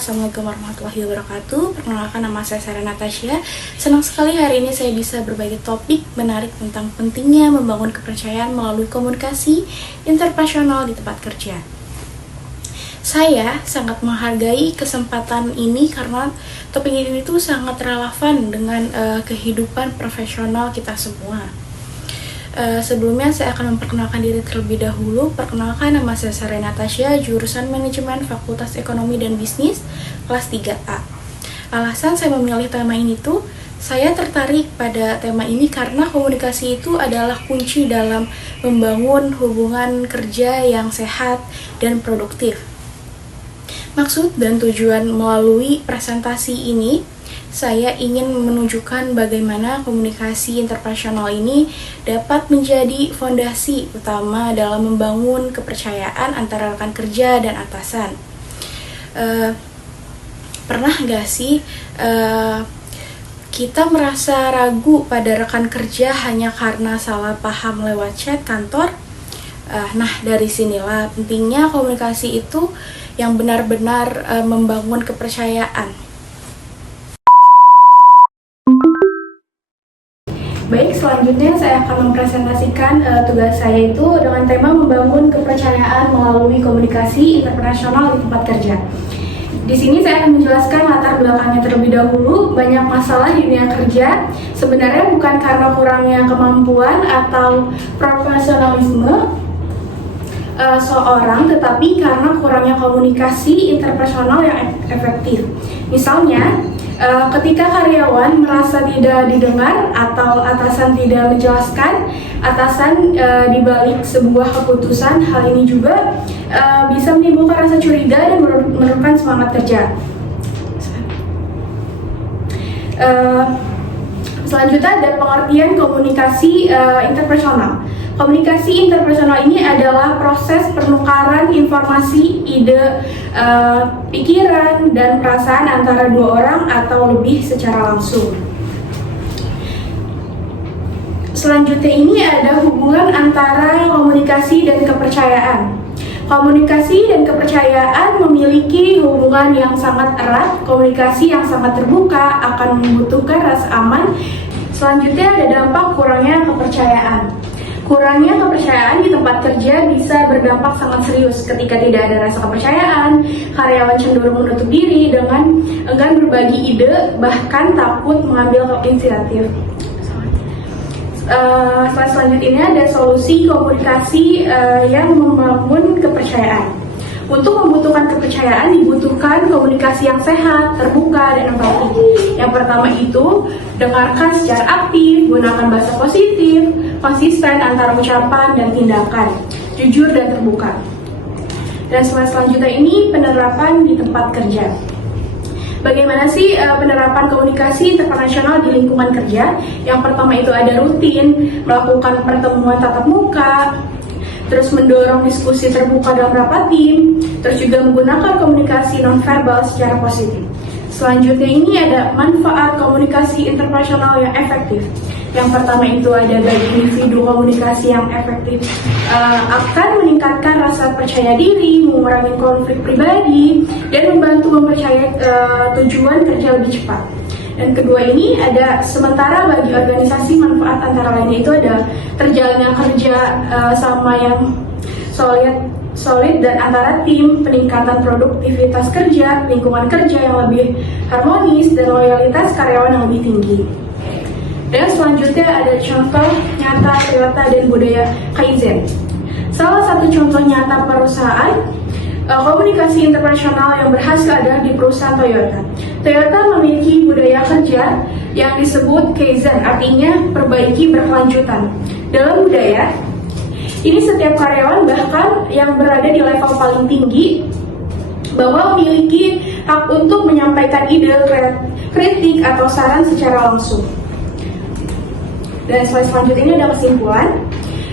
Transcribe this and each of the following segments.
Assalamualaikum warahmatullahi wabarakatuh. Perkenalkan, nama saya Sarah Natasha. Senang sekali hari ini saya bisa berbagi topik menarik tentang pentingnya membangun kepercayaan melalui komunikasi interpersonal di tempat kerja. Saya sangat menghargai kesempatan ini karena topik ini tuh sangat relevan dengan kehidupan profesional kita semua. Sebelumnya saya akan memperkenalkan diri terlebih dahulu. Perkenalkan, nama saya Sarah Natasha, jurusan Manajemen Fakultas Ekonomi dan Bisnis, kelas 3A. Alasan saya memilih tema ini tuh, saya tertarik pada tema ini karena komunikasi itu adalah kunci dalam membangun hubungan kerja yang sehat dan produktif. Maksud dan tujuan melalui presentasi ini, saya ingin menunjukkan bagaimana komunikasi interpersonal ini dapat menjadi fondasi utama dalam membangun kepercayaan antara rekan kerja dan atasan. Pernah nggak sih kita merasa ragu pada rekan kerja hanya karena salah paham lewat chat kantor? Nah, dari sinilah pentingnya komunikasi itu yang benar-benar membangun kepercayaan. Baik, selanjutnya saya akan mempresentasikan tugas saya itu dengan tema membangun kepercayaan melalui komunikasi interpersonal di tempat kerja. Di sini saya akan menjelaskan latar belakangnya terlebih dahulu. Banyak masalah di dunia kerja sebenarnya bukan karena kurangnya kemampuan atau profesionalisme seorang, tetapi karena kurangnya komunikasi interpersonal yang efektif. Misalnya, ketika karyawan merasa tidak didengar atau atasan tidak menjelaskan atasan di balik sebuah keputusan, hal ini juga bisa menimbulkan rasa curiga dan menurunkan semangat kerja. Selanjutnya ada pengertian komunikasi interpersonal. Komunikasi interpersonal ini adalah proses penukaran informasi, ide, pikiran, dan perasaan antara dua orang atau lebih secara langsung. Selanjutnya ini ada hubungan antara komunikasi dan kepercayaan. Komunikasi dan kepercayaan memiliki hubungan yang sangat erat. Komunikasi yang sangat terbuka akan membutuhkan rasa aman. Selanjutnya ada dampak kurangnya kepercayaan. Kurangnya kepercayaan di tempat kerja bisa berdampak sangat serius. Ketika tidak ada rasa kepercayaan, karyawan cenderung menutup diri dengan enggan berbagi ide, bahkan takut mengambil inisiatif. Selanjutnya ada solusi komunikasi yang membangun kepercayaan. Untuk membutuhkan kepercayaan dibutuhkan komunikasi yang sehat, terbuka, dan empati. Yang pertama itu, dengarkan secara aktif, gunakan bahasa positif, konsisten antara ucapan dan tindakan, jujur dan terbuka. Dan selanjutnya ini penerapan di tempat kerja. Bagaimana sih penerapan komunikasi interpersonal di lingkungan kerja? Yang pertama itu ada rutin, melakukan pertemuan tatap muka, terus mendorong diskusi terbuka dalam rapat tim, terus juga menggunakan komunikasi nonverbal secara positif. Selanjutnya ini ada manfaat komunikasi interpersonal yang efektif. Yang pertama itu ada bagi individu komunikasi yang efektif akan meningkatkan rasa percaya diri, mengurangi konflik pribadi, dan membantu mempercayai tujuan kerja lebih cepat. Dan kedua ini ada sementara bagi organisasi manfaat antara lainnya itu ada terjalinnya kerja sama yang solid dan antara tim, peningkatan produktivitas kerja, lingkungan kerja yang lebih harmonis, dan loyalitas karyawan yang lebih tinggi. Dan selanjutnya ada contoh nyata Toyota dan budaya Kaizen. Salah satu contoh nyata perusahaan komunikasi interpersonal yang berhasil adalah di perusahaan Toyota. Toyota memiliki budaya kerja yang disebut Kaizen, artinya perbaiki berkelanjutan. Dalam budaya ini setiap karyawan bahkan yang berada di level paling tinggi bahwa memiliki hak untuk menyampaikan ide, kritik, atau saran secara langsung. Dan selanjutnya ini ada kesimpulan.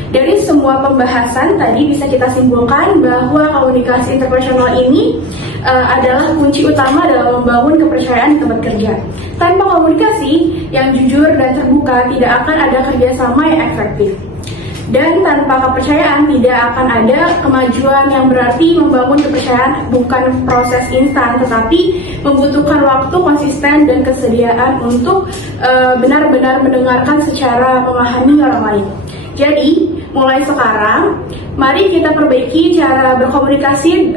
Dari semua pembahasan tadi bisa kita simpulkan bahwa komunikasi interpersonal ini adalah kunci utama dalam membangun kepercayaan di tempat kerja. Tanpa komunikasi yang jujur dan terbuka, tidak akan ada kerjasama yang efektif. Dan tanpa kepercayaan tidak akan ada kemajuan yang berarti. Membangun kepercayaan bukan proses instan, tetapi membutuhkan waktu, konsisten, dan kesediaan untuk benar-benar mendengarkan secara memahami orang lain. Jadi, mulai sekarang, mari kita perbaiki cara berkomunikasi,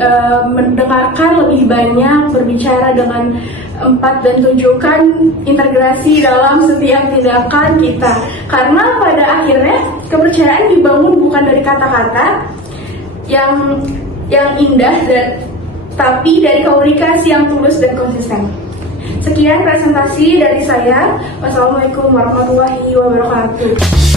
mendengarkan lebih banyak, berbicara dengan empat, dan tunjukkan integrasi dalam setiap tindakan kita. Karena pada akhirnya, kepercayaan dibangun bukan dari kata-kata yang indah, tapi dari komunikasi yang tulus dan konsisten. Sekian presentasi dari saya. Wassalamualaikum warahmatullahi wabarakatuh.